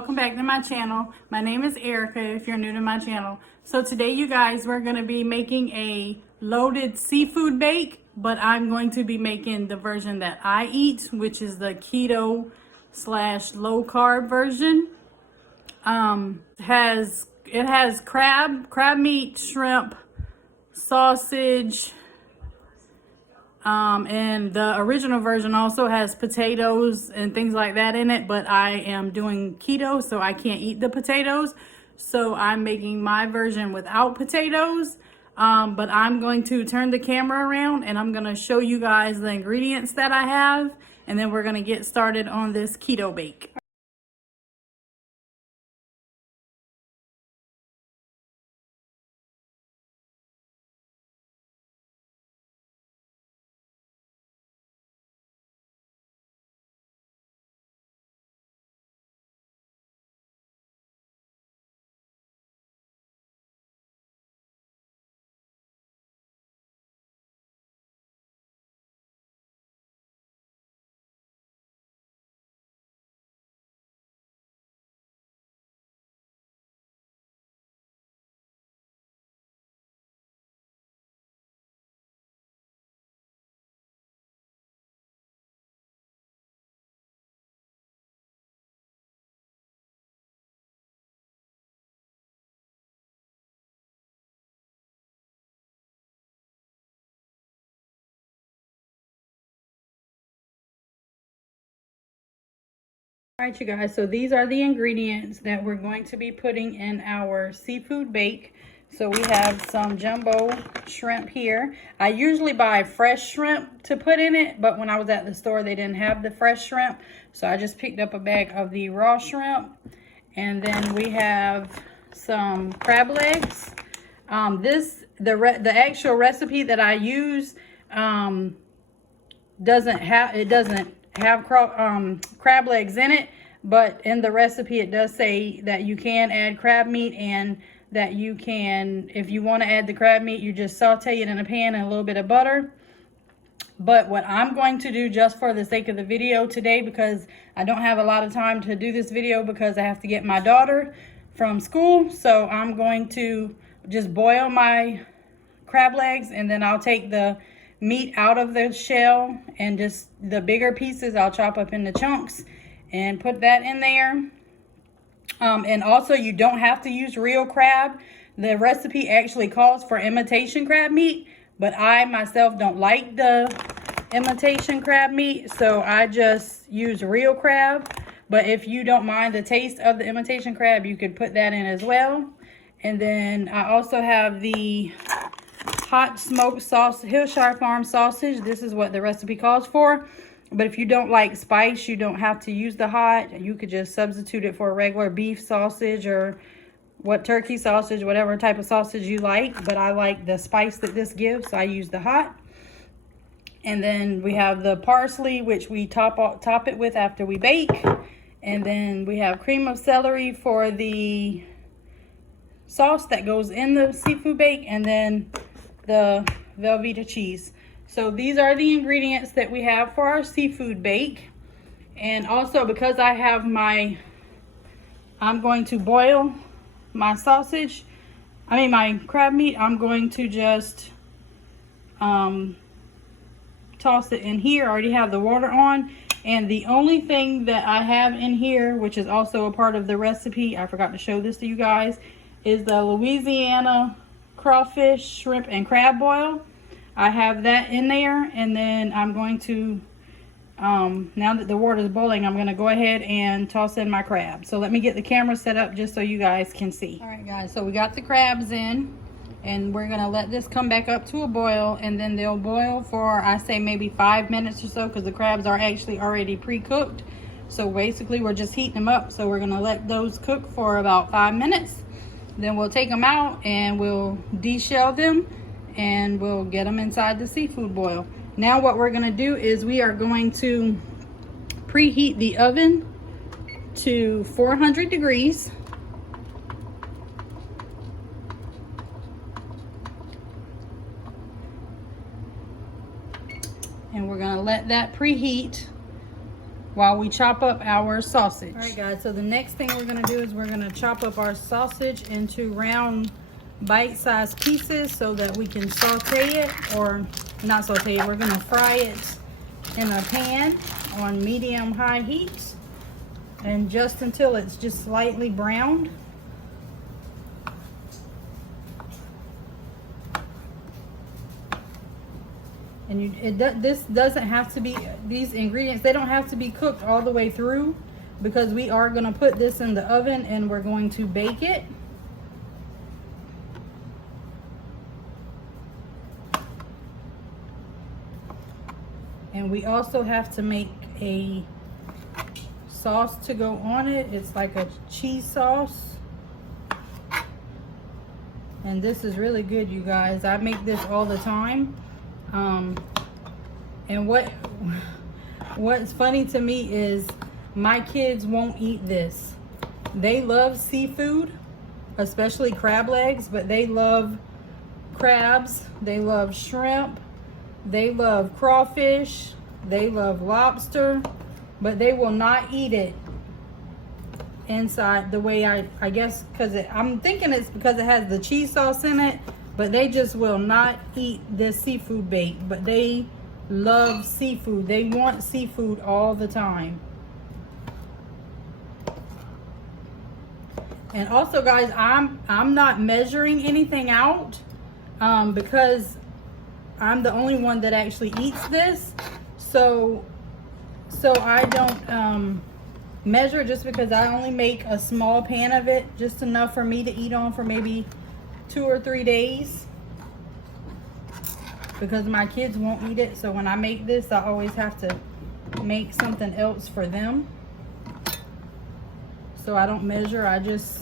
welcome back to my channel. My name is Erica if you're new to my channel. So today you guys, we're going to be making a loaded seafood bake, but I'm going to be making the version that I eat, which is the keto / low carb version. It has crab meat, shrimp, sausage, and the original version also has potatoes and things like that in it, but I am doing keto, so I can't eat the potatoes. So I'm making my version without potatoes. But I'm going to turn the camera around and I'm going to show you guys the ingredients that I have, and then we're going to get started on this keto bake. All right, you guys, so these are the ingredients that we're going to be putting in our seafood bake. So we have some jumbo shrimp here. I usually buy fresh shrimp to put in it, but when I was at the store, they didn't have the fresh shrimp. So I just picked up a bag of the raw shrimp. And then we have some crab legs. The actual recipe that I use doesn't have crab legs in it, but in the recipe it does say that you can add crab meat, and that you can, if you want to add the crab meat, you just saute it in a pan and a little bit of butter. But what I'm going to do, just for the sake of the video today, because I don't have a lot of time to do this video because I have to get my daughter from school, so I'm going to just boil my crab legs, and then I'll take the meat out of the shell, and just the bigger pieces I'll chop up into chunks and put that in there. And also, you don't have to use real crab. The recipe actually calls for imitation crab meat, but I myself don't like the imitation crab meat, so I just use real crab. But if you don't mind the taste of the imitation crab, you could put that in as well. And then I also have the hot smoked sauce, Hillshire Farm sausage. This is what the recipe calls for. But if you don't like spice, you don't have to use the hot. You could just substitute it for a regular beef sausage or turkey sausage, whatever type of sausage you like. But I like the spice that this gives, so I use the hot. And then we have the parsley, which we top it with after we bake. And then we have cream of celery for the sauce that goes in the seafood bake, and then the Velveeta cheese. So these are the ingredients that we have for our seafood bake. And also, because I have I'm going to boil my my crab meat, I'm going to just toss it in here. I already have the water on. And the only thing that I have in here, which is also a part of the recipe, I forgot to show this to you guys, is the Louisiana crawfish, shrimp, and crab boil. I have that in there, and then I'm going to, now that the water is boiling, I'm going to go ahead and toss in my crab. So let me get the camera set up just so you guys can see. All right, guys, so we got the crabs in, and we're going to let this come back up to a boil, and then they'll boil for, I say, maybe 5 minutes or so, because the crabs are actually already pre-cooked. So basically, we're just heating them up. So we're going to let those cook for about 5 minutes. Then we'll take them out and we'll deshell them, and we'll get them inside the seafood boil. Now what we're going to do is we are going to preheat the oven to 400 degrees. And we're going to let that preheat while we chop up our sausage. All right, guys, so the next thing we're gonna do is we're gonna chop up our sausage into round bite-sized pieces so that we can saute it, or not saute it, we're gonna fry it in a pan on medium-high heat, and just until it's just slightly browned. And this doesn't have to be, these ingredients, they don't have to be cooked all the way through, because we are going to put this in the oven and we're going to bake it. And we also have to make a sauce to go on it. It's like a cheese sauce. And this is really good, you guys. I make this all the time. And what's funny to me is my kids won't eat this. They love seafood, especially crab legs, but they love crabs, they love shrimp, they love crawfish, they love lobster, but they will not eat it inside the way I guess, because I'm thinking it's because it has the cheese sauce in it. But they just will not eat this seafood bake. But they love seafood. They want seafood all the time. And also, guys, I'm not measuring anything out because I'm the only one that actually eats this. So I don't measure, just because I only make a small pan of it, just enough for me to eat on for maybe 2 or 3 days, because my kids won't eat it. So when I make this, I always have to make something else for them. So I don't measure. I just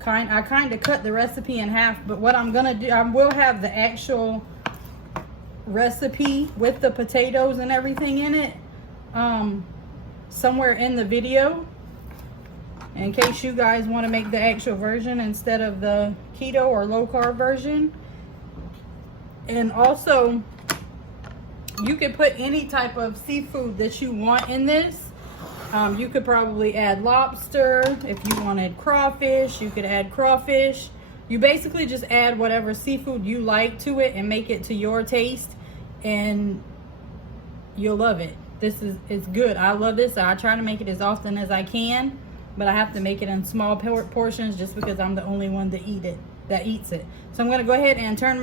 kind of cut the recipe in half. But what I'm gonna do, I will have the actual recipe with the potatoes and everything in it somewhere in the video, in case you guys want to make the actual version instead of the keto or low carb version. And also, you could put any type of seafood that you want in this. You could probably add lobster. If you wanted crawfish, you could add crawfish. You basically just add whatever seafood you like to it and make it to your taste, and you'll love it. It's good. I love this. I try to make it as often as I can, but I have to make it in small portions just because I'm the only one that eats it. So I'm going to go ahead and turn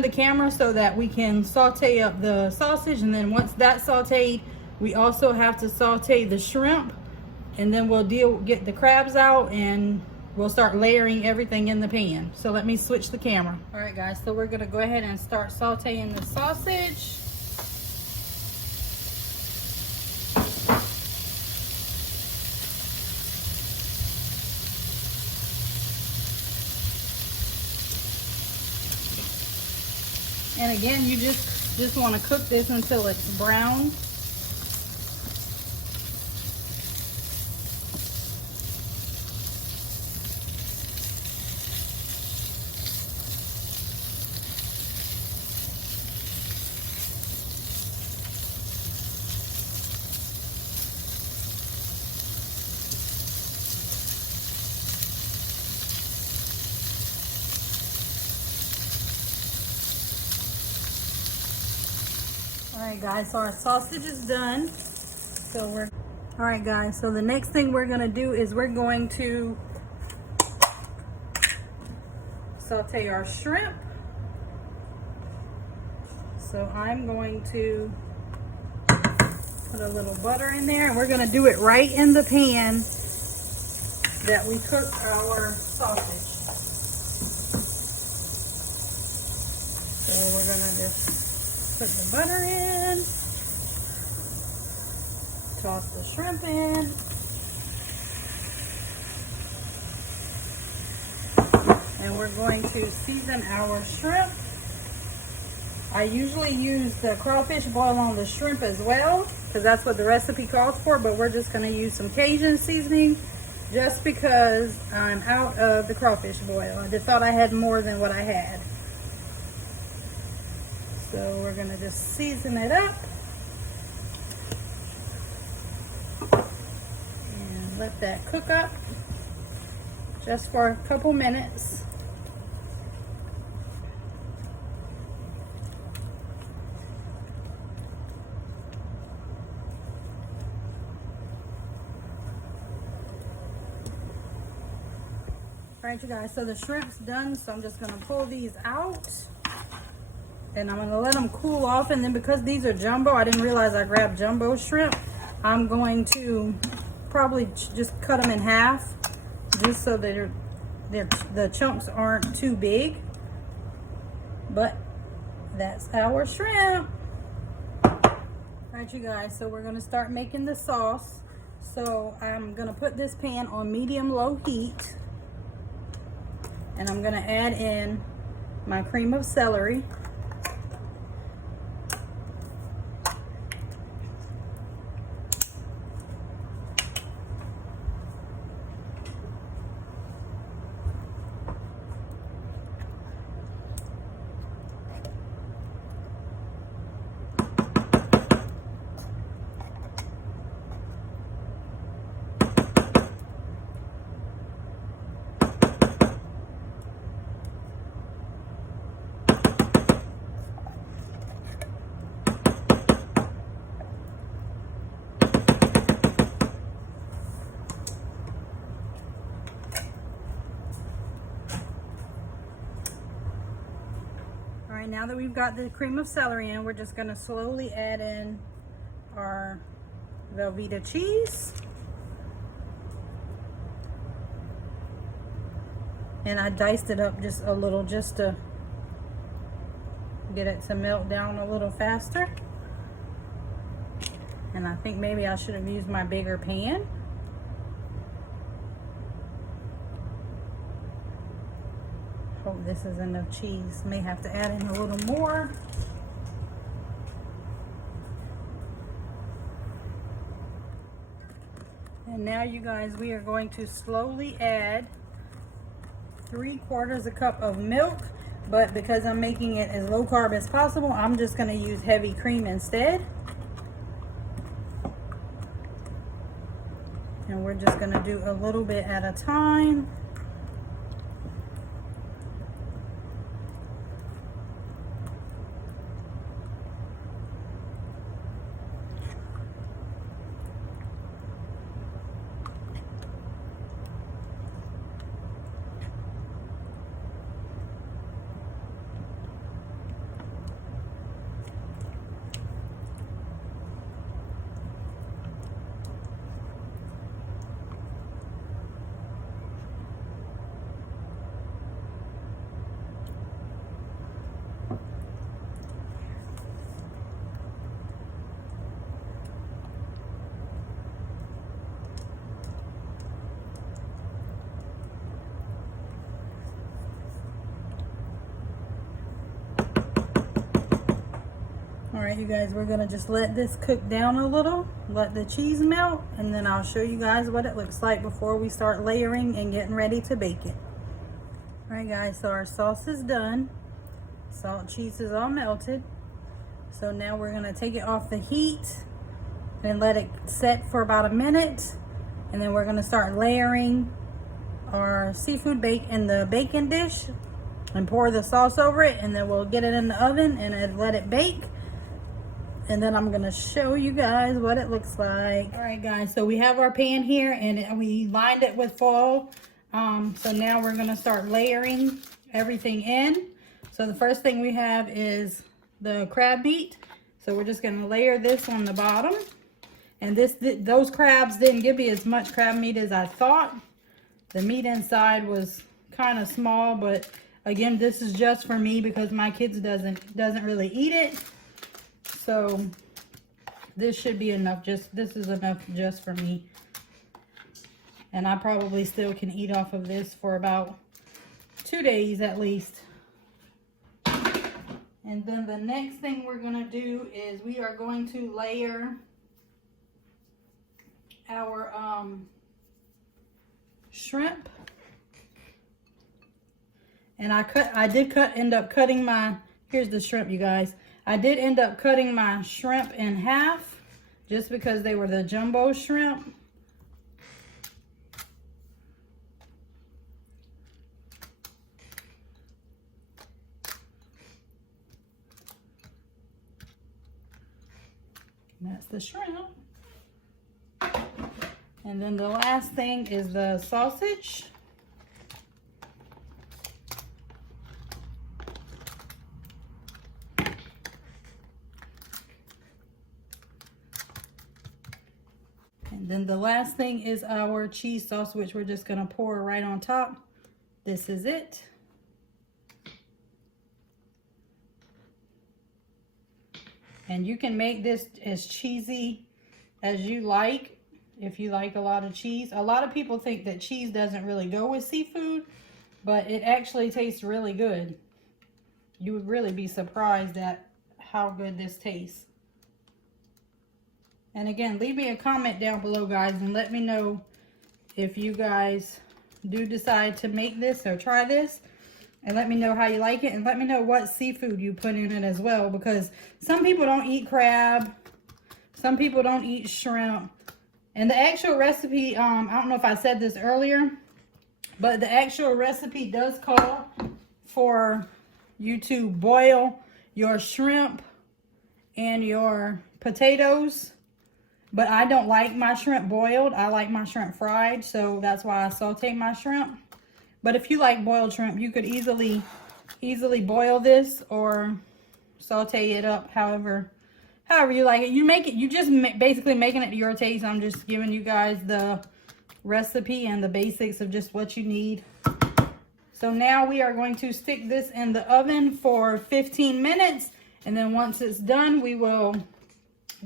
the camera so that we can saute up the sausage, and then once that's sauteed, we also have to saute the shrimp, and then we'll get the crabs out, and we'll start layering everything in the pan. So let me switch the camera. All right, guys, so we're going to go ahead and start sauteing the sausage. And again, you just want to cook this until it's brown. Alright guys, so our sausage is done. Alright guys, so the next thing we're going to do is we're going to saute our shrimp. So I'm going to put a little butter in there, and we're going to do it right in the pan that we cooked our sausage. So we're going to just put the butter in, toss the shrimp in, and we're going to season our shrimp. I usually use the crawfish boil on the shrimp as well, because that's what the recipe calls for, but we're just going to use some Cajun seasoning just because I'm out of the crawfish boil. I just thought I had more than what I had. So we're going to just season it up. let that cook up just for a couple minutes. All right, you guys, so the shrimp's done, so I'm just gonna pull these out and I'm gonna let them cool off. And then because these are jumbo, I didn't realize I grabbed jumbo shrimp, I'm going to probably just cut them in half just so that the chunks aren't too big. But that's our shrimp. All right, you guys, so we're gonna start making the sauce. So I'm gonna put this pan on medium-low heat. And I'm gonna add in my cream of celery. Now that we've got the cream of celery in, we're just going to slowly add in our Velveeta cheese. And I diced it up just a little just to get it to melt down a little faster. And I think maybe I should have used my bigger pan. Hope this is enough cheese. May have to add in a little more. And now, you guys, we are going to slowly add 3/4 cup of milk, but because I'm making it as low carb as possible, I'm just going to use heavy cream instead. And we're just going to do a little bit at a time. All right, you guys, we're gonna just let this cook down a little, let the cheese melt, and then I'll show you guys what it looks like before we start layering and getting ready to bake it. All right, guys, so our sauce is done. Salt, cheese is all melted. So now we're gonna take it off the heat and let it set for about a minute. And then we're gonna start layering our seafood bake in the baking dish and pour the sauce over it, and then we'll get it in the oven and let it bake. And then I'm gonna show you guys what it looks like. All right, guys, so we have our pan here and we lined it with foil. So now we're gonna start layering everything in. So the first thing we have is the crab meat. So we're just gonna layer this on the bottom. And those crabs didn't give me as much crab meat as I thought. The meat inside was kind of small, but again, this is just for me because my kids doesn't really eat it. So this should be enough. This is enough just for me. And I probably still can eat off of this for about 2 days at least. And then the next thing we're gonna do is we are going to layer our shrimp. And I did end up cutting my, here's the shrimp, you guys. I did end up cutting my shrimp in half just because they were the jumbo shrimp. That's the shrimp. And then the last thing is the sausage. And then the last thing is our cheese sauce, which we're just gonna pour right on top. This is it. And you can make this as cheesy as you like, if you like a lot of cheese. A lot of people think that cheese doesn't really go with seafood, but it actually tastes really good. You would really be surprised at how good this tastes. And again, leave me a comment down below, guys, and let me know if you guys do decide to make this or try this. And let me know how you like it, and let me know what seafood you put in it as well, because some people don't eat crab, some people don't eat shrimp. And the actual recipe, I don't know if I said this earlier, but the actual recipe does call for you to boil your shrimp and your potatoes. But I don't like my shrimp boiled. I like my shrimp fried, so that's why I saute my shrimp. But if you like boiled shrimp, you could easily boil this or saute it up however you like it. You make it, you just basically making it to your taste. I'm just giving you guys the recipe and the basics of just what you need. So now we are going to stick this in the oven for 15 minutes. And then once it's done, we will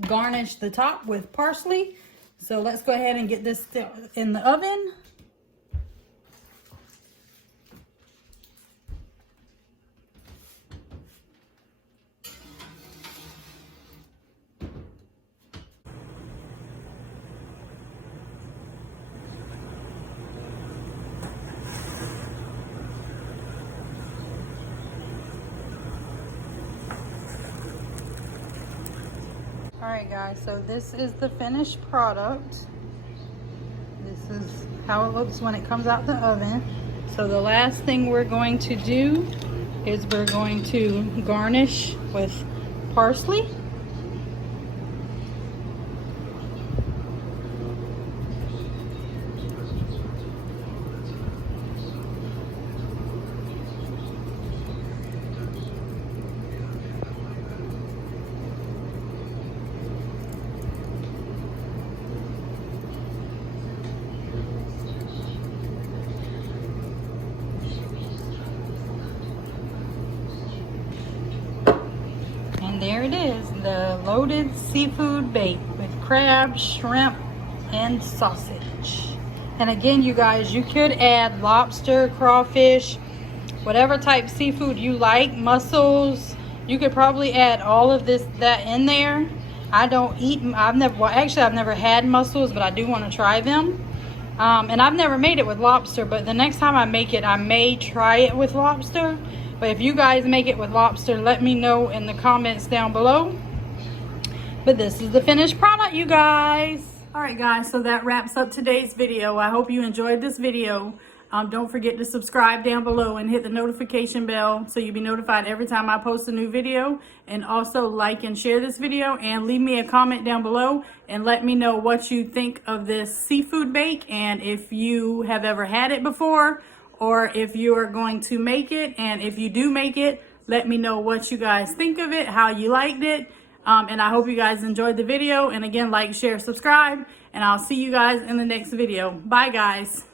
garnish the top with parsley. So let's go ahead and get this in the oven. Alright guys, so this is the finished product. This is how it looks when it comes out the oven. So the last thing we're going to do is we're going to garnish with parsley. There it is, the loaded seafood bake with crab, shrimp, and sausage. And again, you guys, you could add lobster, crawfish, whatever type seafood you like, mussels. You could probably add all of that in there. I don't eat, I've never had mussels, but I do want to try them. And I've never made it with lobster, but the next time I make it, I may try it with lobster. But if you guys make it with lobster, let me know in the comments down below. But this is the finished product, you guys. All right, guys, so that wraps up today's video. I hope you enjoyed this video. Don't forget to subscribe down below and hit the notification bell so you'll be notified every time I post a new video. And also like and share this video, and leave me a comment down below and let me know what you think of this seafood bake, and if you have ever had it before, or if you are going to make it. And if you do make it, let me know what you guys think of it, how you liked it. And I hope you guys enjoyed the video. And again, like, share, subscribe, and I'll see you guys in the next video. Bye, guys.